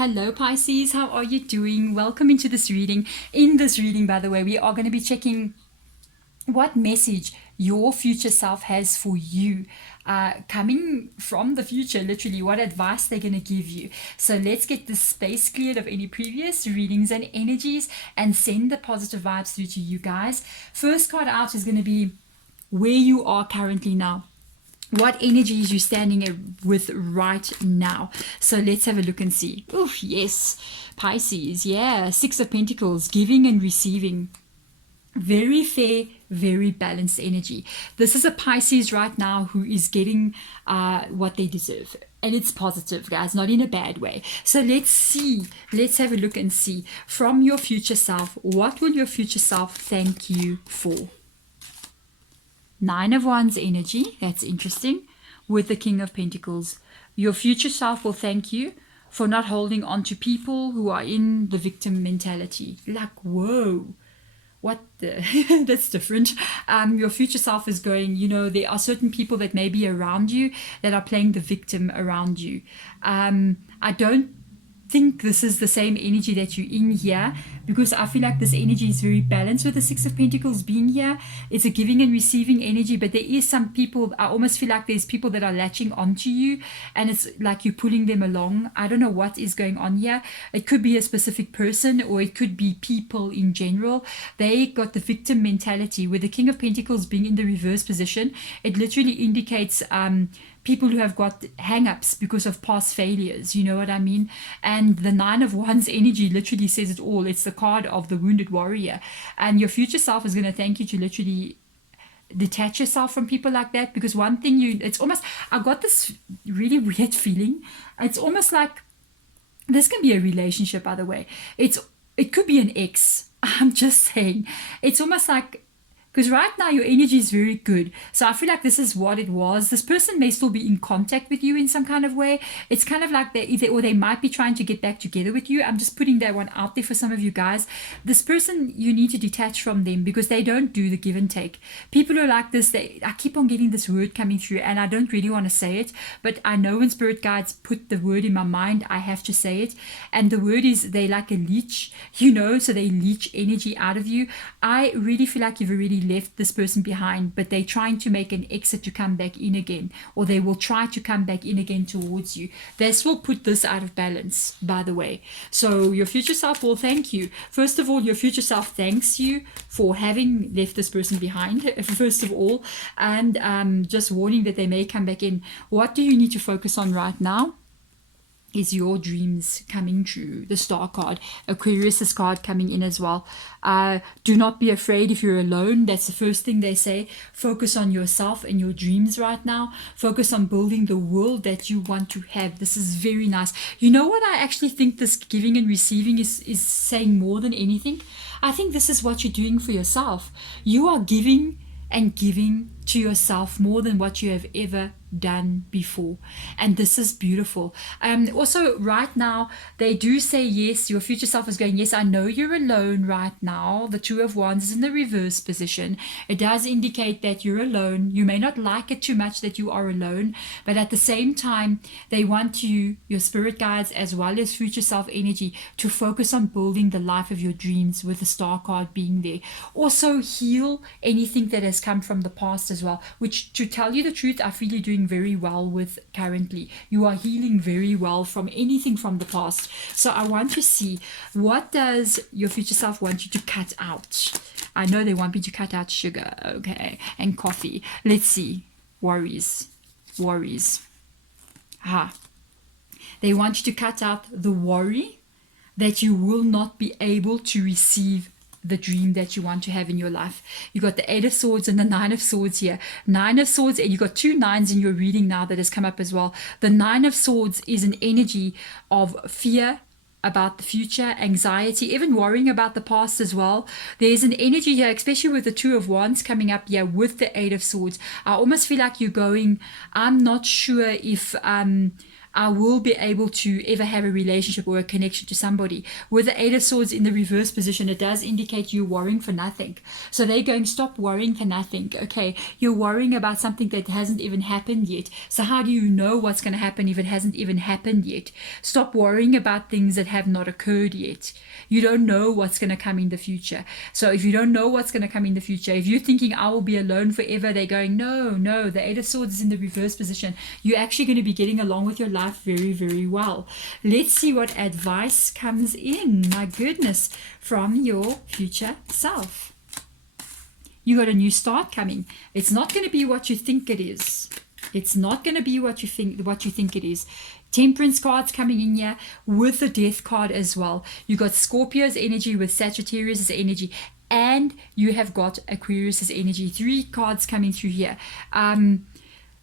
Hello Pisces, how are you doing? Welcome into this reading. In this reading, by the way, we are going to be checking what message your future self has for you, coming from the future, literally what advice they're going to give you. So let's get this space cleared of any previous readings and energies and send the positive vibes through to you guys. First card out is going to be where you are currently now. What energies you're standing with right now. So let's have a look and see. Oh, yes. Pisces, yeah. Six of Pentacles, giving and receiving. Very fair, very balanced energy. This is a Pisces right now who is getting what they deserve. And it's positive, guys, not in a bad way. So let's see. Let's have a look and see. From your future self, what will your future self thank you for? Nine of Wands energy, that's interesting, with the King of Pentacles. Your future self will thank you for not holding on to people who are in the victim mentality. Like, whoa, what the, that's different. Your future self is going, there are certain people that may be around you that are playing the victim around you. I don't think this is the same energy that you're in here, because I feel like this energy is very balanced with the Six of Pentacles being here. It's a giving and receiving energy, but there is some people, I almost feel like there's people that are latching onto you and it's like you're pulling them along. I don't know what is going on here. It could be a specific person or it could be people in general. They got the victim mentality. With the King of Pentacles being in the reverse position, it literally indicates people who have got hang-ups because of past failures, you know what I mean? And the Nine of Wands energy literally says it all. It's the card of the wounded warrior. And your future self is going to thank you to literally detach yourself from people like that, because one thing it's almost, I got this really weird feeling. It's almost like, this can be a relationship, by the way. It could be an ex. I'm just saying. It's almost like, because right now your energy is very good. So I feel like this is what it was. This person may still be in contact with you in some kind of way. It's kind of like they might be trying to get back together with you. I'm just putting that one out there for some of you guys. This person, you need to detach from them because they don't do the give and take. People who are like this, I keep on getting this word coming through and I don't really want to say it, but I know when spirit guides put the word in my mind, I have to say it. And the word is, they like a leech, so they leech energy out of you. I really feel like you've already left this person behind, but they're trying to make an exit to come back in again, or they will try to come back in again towards you. This will put this out of balance, by the way. So your future self will thank you. First of all, your future self thanks you for having left this person behind, first of all, and just warning that they may come back in. What do you need to focus on right now? Is your dreams coming true? The Star card, Aquarius's card coming in as well. Do not be afraid if you're alone. That's the first thing they say. Focus on yourself and your dreams right now. Focus on building the world that you want to have. This is very nice. You know what I actually think this giving and receiving is saying more than anything? I think this is what you're doing for yourself. You are giving and giving to yourself more than what you have ever done before, and this is beautiful. Also right now they do say, yes, your future self is going, yes, I know you're alone right now. The Two of Wands is in the reverse position. It does indicate that you're alone. You may not like it too much that you are alone, but at the same time they want you, your spirit guides as well as future self energy, to focus on building the life of your dreams, with the Star card being there. Also heal anything that has come from the past as well, which, to tell you the truth, I feel you're doing very well with currently. You are healing very well from anything from the past. So I want to see, what does your future self want you to cut out? I know they want me to cut out sugar, okay, and coffee. Let's see. Worries. They want you to cut out the worry that you will not be able to receive the dream that you want to have in your life. You got the Eight of Swords and the Nine of Swords here. Nine of Swords, and you got two nines in your reading now that has come up as well. The Nine of Swords is an energy of fear about the future, anxiety, even worrying about the past as well. There's an energy here, especially with the Two of Wands coming up here with the Eight of Swords. I almost feel like you're going, I'm not sure if I will be able to ever have a relationship or a connection to somebody. With the Eight of Swords in the reverse position, it does indicate you worrying for nothing. So they're going, stop worrying for nothing. Okay, you're worrying about something that hasn't even happened yet. So how do you know what's going to happen if it hasn't even happened yet? Stop worrying about things that have not occurred yet. You don't know what's going to come in the future. So if you don't know what's going to come in the future, if you're thinking I will be alone forever, they're going, no, the Eight of Swords is in the reverse position. You're actually going to be getting along with your life very, very well. Let's see what advice comes in, my goodness, from your future self. You got a new start coming. It's not going to be what you think it is. It's not going to be what you think it is. Temperance cards coming in here with the Death card as well. You got Scorpio's energy with Sagittarius's energy, and you have got Aquarius's energy. 3 cards coming through here.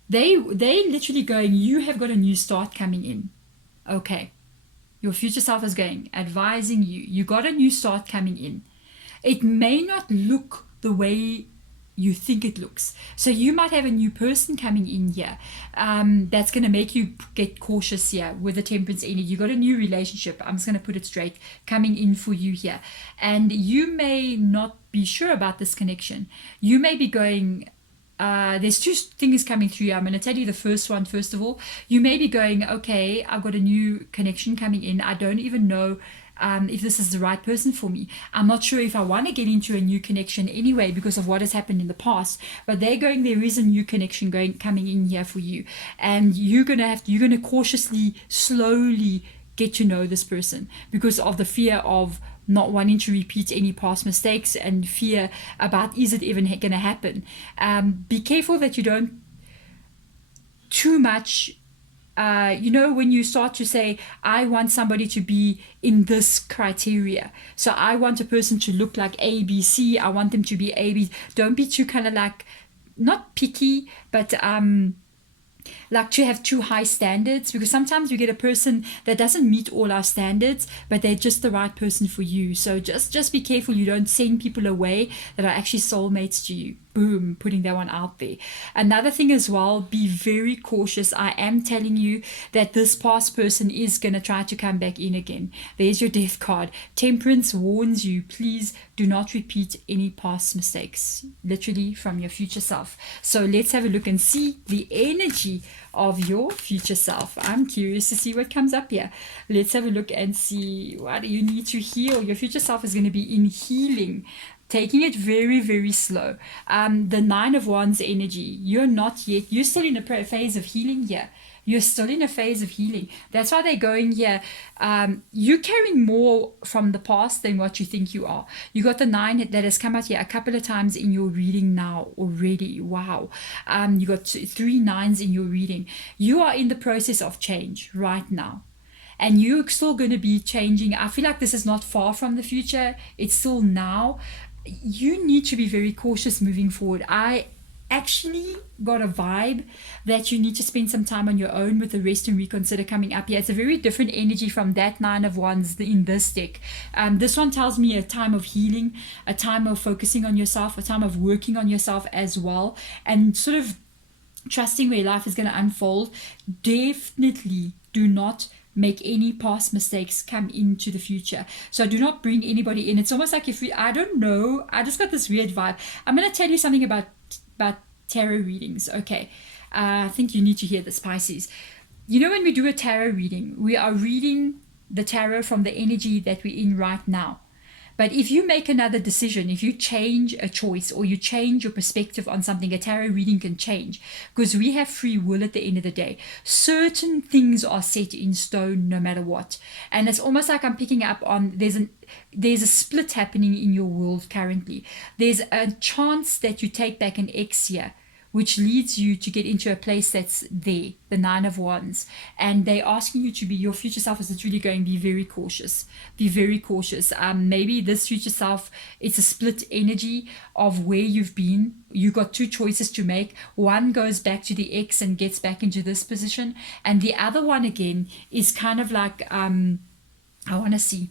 They literally going, you have got a new start coming in. Okay. Your future self is going, advising you. You got a new start coming in. It may not look the way you think it looks. So you might have a new person coming in here. That's going to make you get cautious here with the Temperance energy. You got a new relationship. I'm just going to put it straight, coming in for you here. And you may not be sure about this connection. You may be going, there's 2 things coming through. I'm going to tell you the first one first of all. You may be going, okay, I've got a new connection coming in. I don't even know if this is the right person for me. I'm not sure if I want to get into a new connection anyway because of what has happened in the past. But they're going, there is a new connection coming in here for you, and you're gonna cautiously, slowly get to know this person because of the fear of not wanting to repeat any past mistakes and fear about, is it even going to happen? Be careful that you don't too much, when you start to say, I want somebody to be in this criteria. So I want a person to look like A, B, C. I want them to be A, B. Don't be too kind of like, not picky, but like to have too high standards, because sometimes you get a person that doesn't meet all our standards, but they're just the right person for you. So just be careful you don't send people away that are actually soulmates to you. Boom, putting that one out there. Another thing as well, be very cautious. I am telling you that this past person is going to try to come back in again. There's your Death card. Temperance warns you, please do not repeat any past mistakes, literally from your future self. So let's have a look and see the energy of your future self. I'm curious to see what comes up here. Let's have a look and see what you need to heal. Your future self is going to be in healing, taking it very, very slow. The 9 of Wands energy, you're still in a phase of healing here. You're still in a phase of healing. That's why they're going here. You're carrying more from the past than what you think you are. You got the 9 that has come out here a couple of times in your reading now already. Wow. You got 3 9s in your reading. You are in the process of change right now. And you're still going to be changing. I feel like this is not far from the future. It's still now. You need to be very cautious moving forward. I actually got a vibe that you need to spend some time on your own with the rest and reconsider coming up here. It's a very different energy from that 9 of Wands in this deck. This one tells me a time of healing, a time of focusing on yourself, a time of working on yourself as well, and sort of trusting where life is going to unfold. Definitely do not make any past mistakes come into the future. So do not bring anybody in. It's almost like I don't know, I just got this weird vibe. I'm going to tell you something about tarot readings. Okay. I think you need to hear this, Pisces. You know, when we do a tarot reading, we are reading the tarot from the energy that we're in right now. But if you make another decision, if you change a choice or you change your perspective on something, a tarot reading can change, because we have free will at the end of the day. Certain things are set in stone no matter what. And it's almost like I'm picking up on there's a split happening in your world currently. There's a chance that you take back an ex here, which leads you to get into a place that's there, the 9 of Wands. And they're asking you to be, your future self is literally going, be very cautious. Be very cautious. Maybe this future self, it's a split energy of where you've been. You got 2 choices to make. One goes back to the ex and gets back into this position. And the other one again is kind of like, I want to see.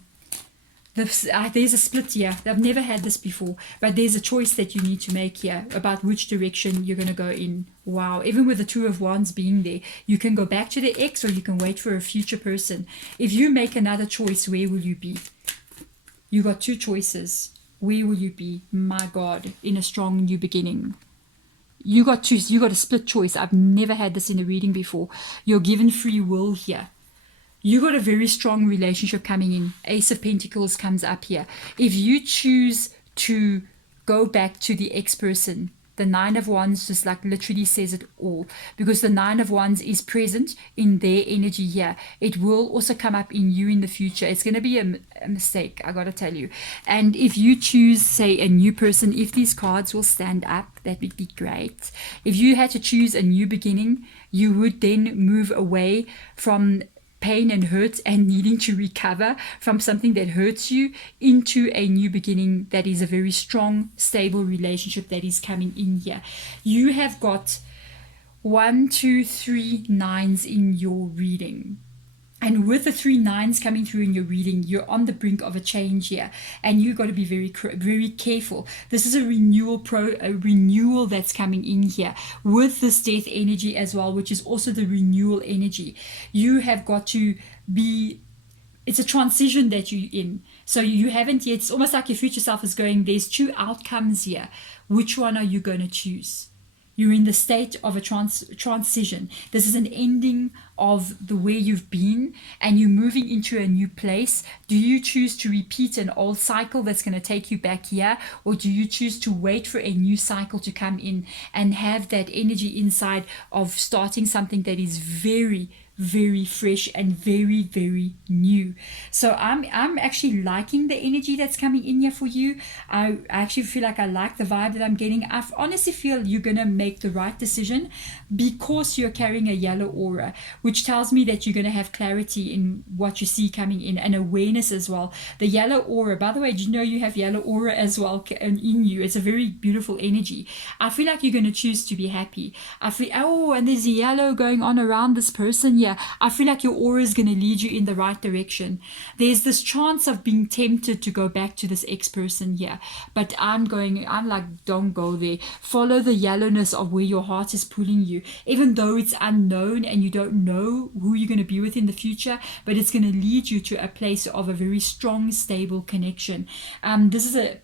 There's a split here. I've never had this before, but there's a choice that you need to make here about which direction you're going to go in. Wow, even with the Two of Wands being there, you can go back to the ex or you can wait for a future person. If you make another choice, where will you be? You got two choices. Where will you be? My God, in a strong new beginning. You got a split choice. I've never had this in a reading before. You're given free will here. You got a very strong relationship coming in. Ace of Pentacles comes up here. If you choose to go back to the ex-person, the Nine of Wands just like literally says it all, because the Nine of Wands is present in their energy here. It will also come up in you in the future. It's going to be a mistake, I gotta tell you. And if you choose, say, a new person, if these cards will stand up, that would be great. If you had to choose a new beginning, you would then move away from pain and hurt and needing to recover from something that hurts you into a new beginning that is a very strong, stable relationship that is coming in here. You have got 1, 2, 3 nines in your reading. And with the 3 nines coming through in your reading, you're on the brink of a change here, and you've got to be very careful. This is a renewal that's coming in here with this death energy as well, which is also the renewal energy. You have got to be. It's a transition that you're in. So you haven't yet. It's almost like your future self is going. There's 2 outcomes here. Which one are you going to choose? You're in the state of a transition. This is an ending of the way you've been, and you're moving into a new place. Do you choose to repeat an old cycle that's going to take you back here, or do you choose to wait for a new cycle to come in and have that energy inside of starting something that is very, very fresh and very, very new? So I'm actually liking the energy that's coming in here for you. I actually feel like I like the vibe that I'm getting. I honestly feel you're gonna make the right decision because you're carrying a yellow aura, which tells me that you're gonna have clarity in what you see coming in and awareness as well. The yellow aura, by the way, do you know you have yellow aura as well in you? It's a very beautiful energy. I feel like you're gonna choose to be happy. I feel, oh, and there's yellow going on around this person. Yeah, I feel like your aura is going to lead you in the right direction. There's this chance of being tempted to go back to this ex-person here, but I'm like, don't go there. Follow the yellowness of where your heart is pulling you, even though it's unknown and you don't know who you're going to be with in the future, but it's going to lead you to a place of a very strong, stable connection. This is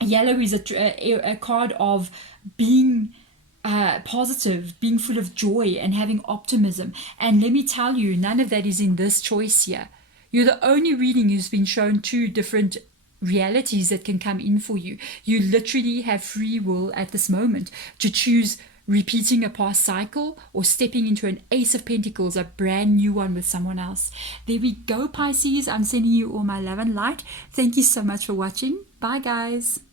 yellow is a card of being positive, being full of joy and having optimism. And let me tell you, none of that is in this choice here. You're the only reading who's been shown 2 different realities that can come in for you. You literally have free will at this moment to choose repeating a past cycle or stepping into an Ace of Pentacles, a brand new one with someone else. There we go, Pisces. I'm sending you all my love and light. Thank you so much for watching. Bye, guys.